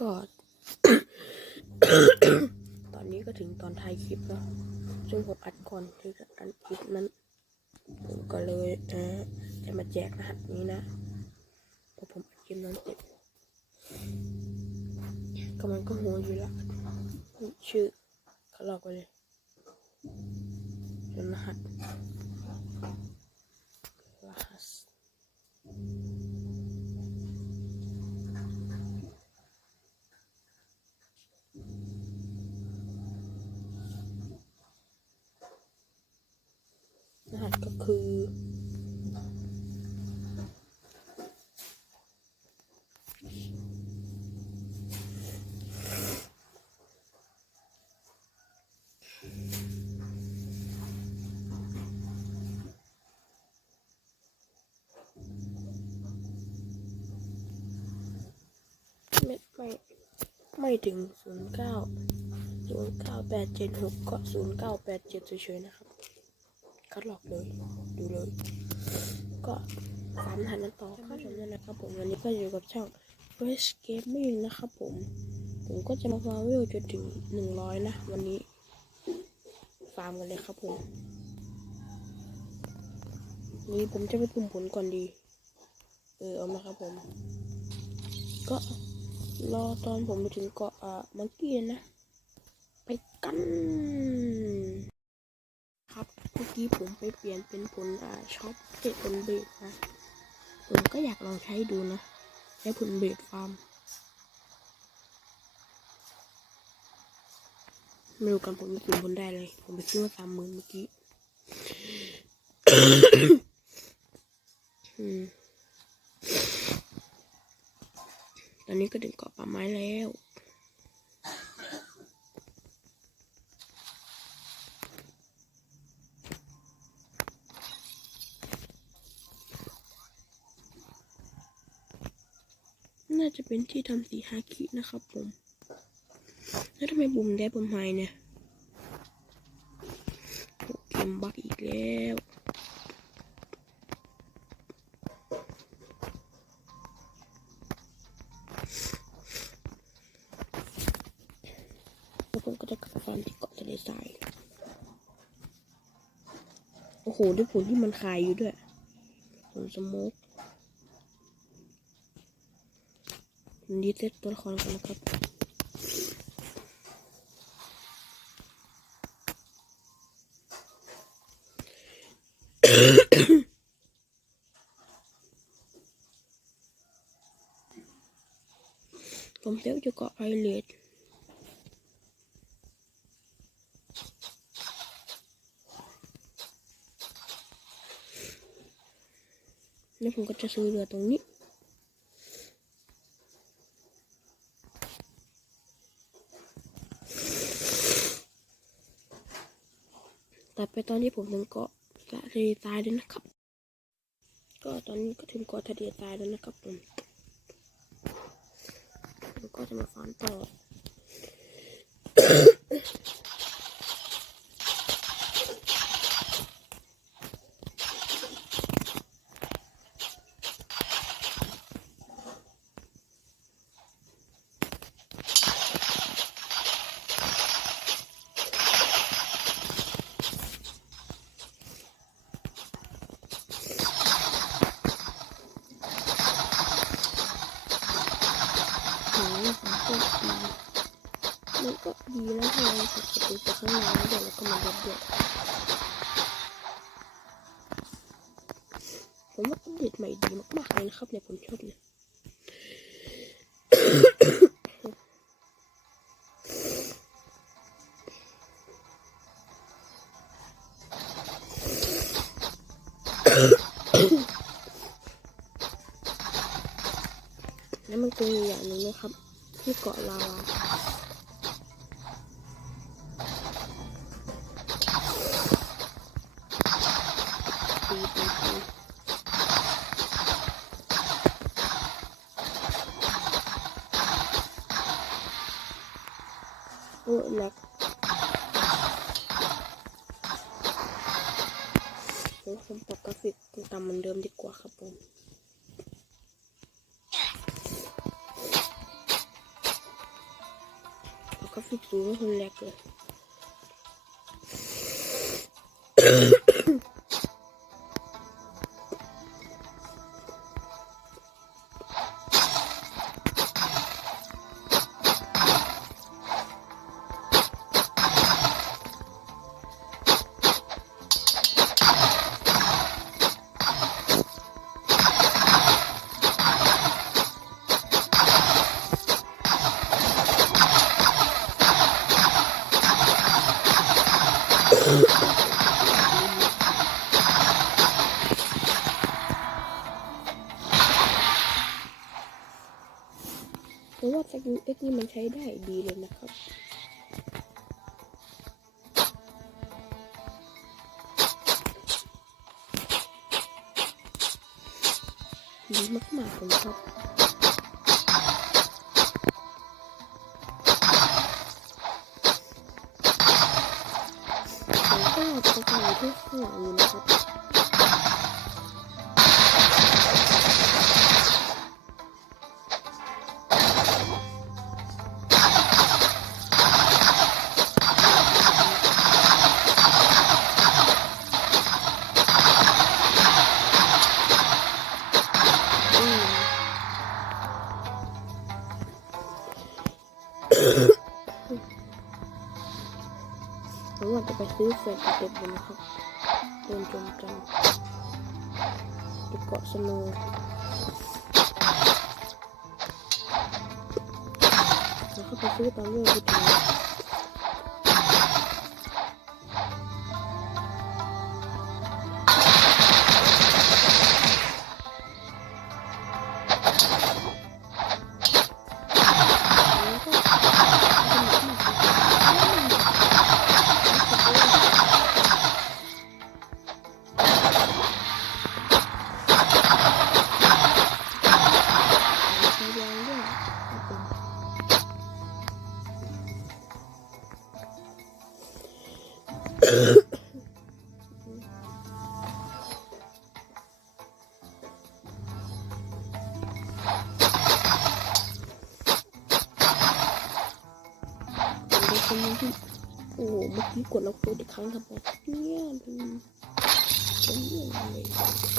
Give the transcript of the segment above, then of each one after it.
ก็ ตอนนี้ก็ถึงตอนท้ายคลิปแล้ว ซึ่งผมอัดก่อนที่จะอัดคลิปนั้นผมก็เลยเออจะมาแจกรหัสนี้นะเพราะผมอัดคลิปนั้นเสร็จก็มันก็หัวอยู่ละชื่อเขาลอกไปเลยนรหัสรหัส รหัส ก็คือ ไม่ไม่ไม่ถึงศูนย์เก้าศูนย์เก้าแปดเจ็ดหกก็ศูนย์เก้าแปดเจ็ดเฉยๆนะครับ คัดหลอกเลย ดูเลย ก็ฟาร์มทันนั้นต่อข้าชมด้วยนะครับผมวันนี้ก็อยู่กับช่อง Fresh Gaming นะครับผม ผมก็จะมาฟาร์มวิวจนถึงหนึ่งร้อยนะ วันนี้ ฟาร์มกันเลยครับผม นี่ผมจะไปปุ่มผลก่อนดี เออเอามาครับผม ก็รอตอนผมไปถึงเกาะอ่ามังกี้นะ ไปกัน เมื่อกี้ผมไปเปลี่ยนเป็นผลอ่าช็อปเป็นผลเบสนะผมก็อยากลองใช้ดูนะใช้ผลเบสฟาร์มไม่รู้กันผมมีกี่ผลได้เลย ผมไปซื้อมาสามหมื่นเมื่อกี้ตอนนี้ก็ถึงเกาะป่าไม้แล้ว น่าจะเป็นที่ทำสีฮาคินะครับผม แล้วทำไมบุ่มได้ผมหายเนี่ยโอเกมบักอีกแล้วแล้วผมก็จะกลับฟาร์มที่เกาะทะเลทรายโอ้โหด้วยผลที่มันคายอยู่ด้วยผลสโมก รีเซ็ตตัวละครกันนะครับ ผมเซลอยู่เกาะไอเลดแล้วผมก็จะซื้อเรือ ตัดไปตอนที่ผมถึงเกาะทะเลทรายแล้วนะครับ ก็ตอนนี้ก็ถึงเกาะทะเลทรายแล้วนะครับผมแล้วก็จะมาฟาร์มต่อ โอ้ยมันก็ดีมันก็ดีนะที่เราเปิดประตูไปข้างในเดี๋ยวเราก็มาเด็ดเด็ดผมว่าอัปเดตใหม่ดีมากๆเลยนะ ครับเนี่ยผมชอบเนี่ย โอ้แหลกเดี๋ยวผมปรับกราฟิกตามเหมือนเดิมดีกว่าครับผมราฟิกสูงคนแรกเลย นี่มันใช้ได้ดีเลยนะครับดีมากๆเลยครับก็จะใส่ที่ข้างหลังอยู่นะครับ ไปซื้อเฟรนเด็ดเลยนะครับเดินจมกันไปเกาะสโนว์แล้วก็ไปซื้อตอนเรื่องที่ถึง โอ้เมื่อกี้กดแล้วกดอีกครั้งทำไมเนี่ยเป็นเป็นอะไร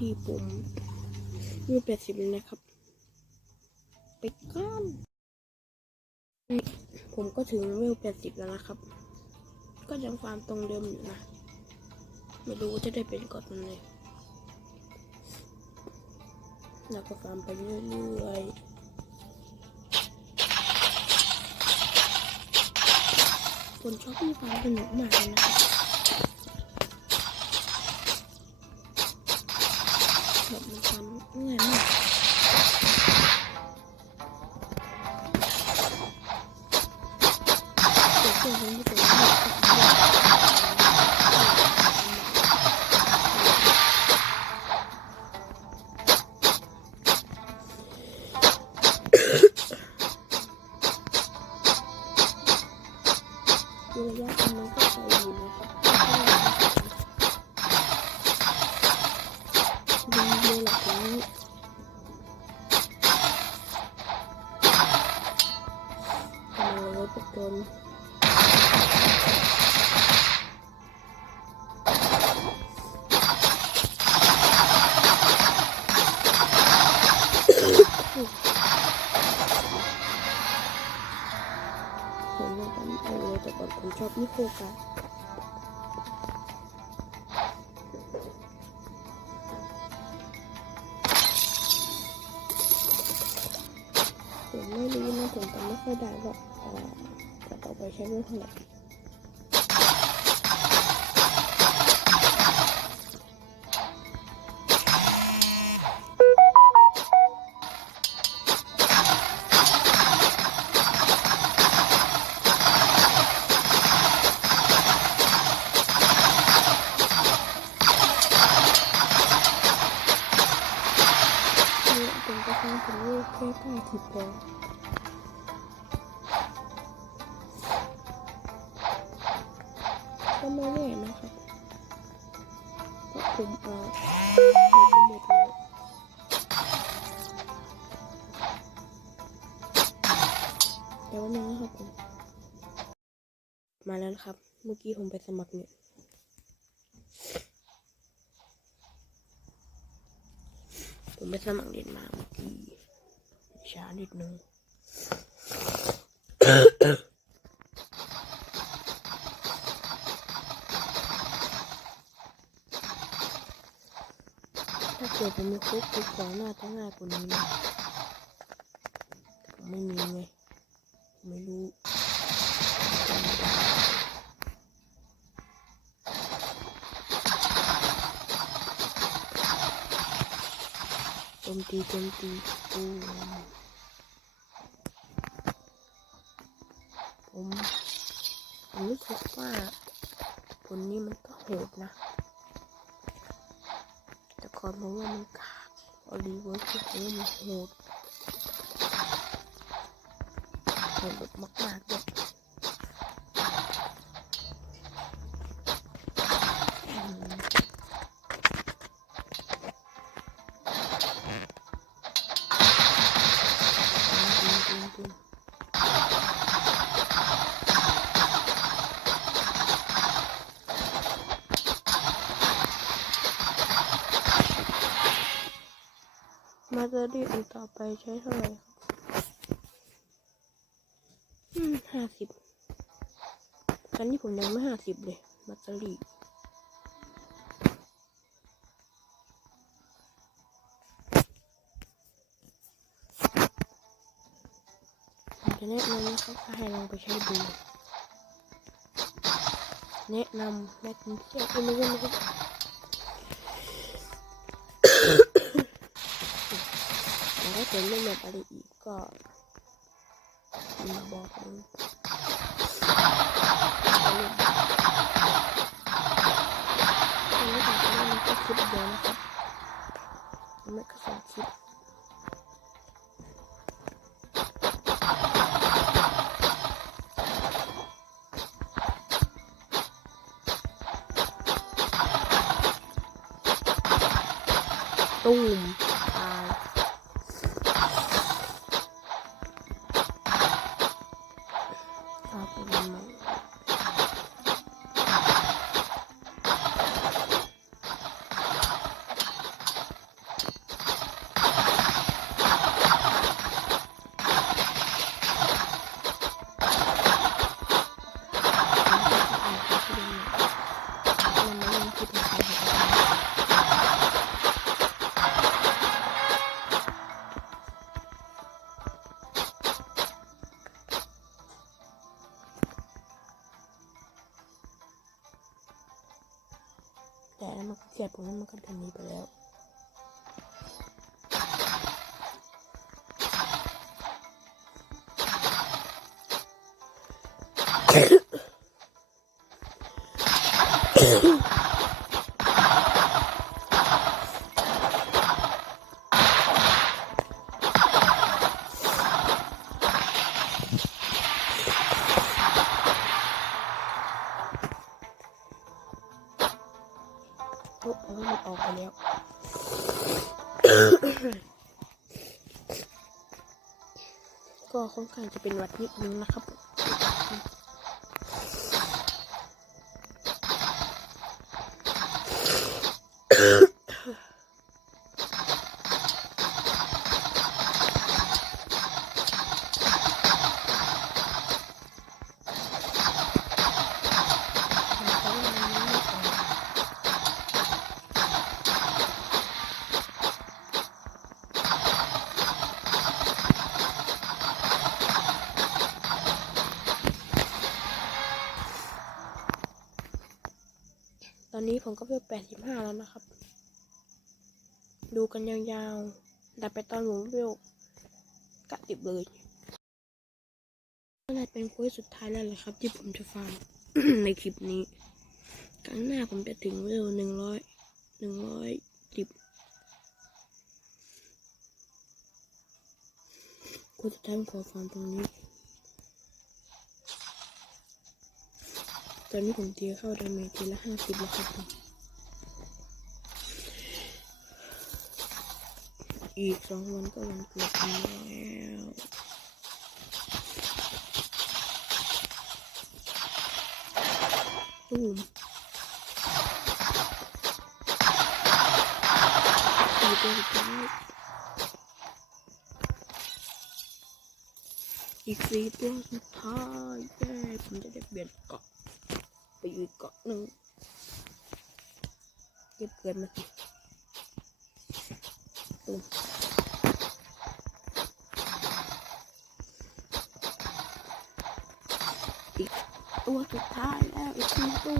ที่ผมอายุแปดสิบเลยนะครับ ไปก้านผมก็ถึงเวลแปดสิบแล้วนะครับ ก็ยังฟามตรงเดิมอยู่นะ ไม่รู้จะได้เป็นกอนมันเลยแล้วก็ฟาร์มไปเรื่อยๆคนชอบมีฟามสนุกมากเลยนะครับ ดูระยะทำมัน ผมว่าผมเอาเลยแต่ก่อนผมชอบนิโคกะผมไม่รู้นะผมจำไม่ค่อยได้หรอกแต่ต่อไปใช้เรื่องเท่าไหร่ แค่ใกล้ถึงแล้วก็ไม่แน่นะครับเพราะผมเอาหมดหมดแล้วเดี๋ยววันนึงนะครับผม มาแล้วนะครับ เมื่อกี้ผมไปสมัครเนี่ยผมไปสมัครเรียนมาเมื่อกี้ ช้านิดนึงถ้าเกิดผมมีคุกคุกขวาหน้าจะง่ายกว่านี้นะผมไม่มีไงไม่รู้โจมตีโจมตีปู พบว่าผลนี้มันก็โหดนะ แต่ก่อนผมว่ามันกากออลีเวิร์คผมว่ามันโหดโหดแบบมากๆเลย อรี่อันต่อไปใช้เท่าไหร่ครับอืมห้าสิบตอนนี้ผมยังไม่ห้าสิบเลยมาเตอรี่ผมจะแนะนำนะครับให้ลองไปใช้ดูแนะนำแมกนีเซียมไม่ใช่ไม่ใช่ แล้วถ้าเล่นแบบอะไรอีกก็มาบอกผมอันนี้ผมจะเล่นแค่คลิปเดียวนะครับไม่ก็สองคลิปตูม โอ้แล้วมันออกไปแล้วก็ค่อนข้างจะเป็นวัดนิดนึงนะครับ อนนี้ผมก็เวลแปดสิบห้าแล้วนะครับ ดูกันยาวๆ ดับไปตอนผมเวลกะติบเลยนั่นแหละเป็นคุยสุดท้ายแล้วแหละครับ ที่ผมจะฟังในคลิปนี้ครั้งหน้าผมจะถึงเวลหนึ่งร้อยหนึ่งร้อยสิบคนสุดท้ายผมขอฟังตรงนี้ ตอนนี้ผมตีเข้าดาเมจทีละห้าสิบแล้วครับอีกสองวันก็วันเกิดแล้วตูมตีตัวสุดท้ายอีกสี่ตัวสุดท้ายแย่ผมจะได้เปลี่ยนเกาะ ไปอยู่อีกเกาะหนึ่งเก็บเกินมาสิตุ้มอีกตัวสุดท้ายแล้วอีกตัวตุ้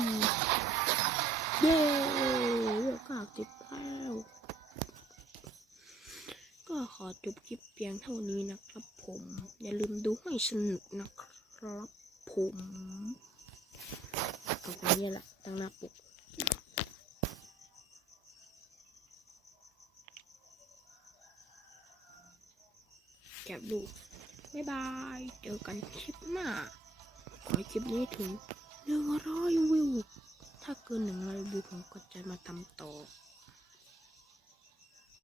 มเย้เลือกกากติดแล้ว ก็ข อจบคลิปเพียงเท่านี้นะครับผม อย่าลืมดูให้สนุกนะครับผมก็แบบนี้แหละตั้งหน้าปกแกะดูบ๊ายบาย เจอกันคลิปหน้า ขอคลิปนี้ถึงหนึ่งร้อยวิว ถ้าเกินหนึ่งร้อยวิวผมก็จะมาทำต่อ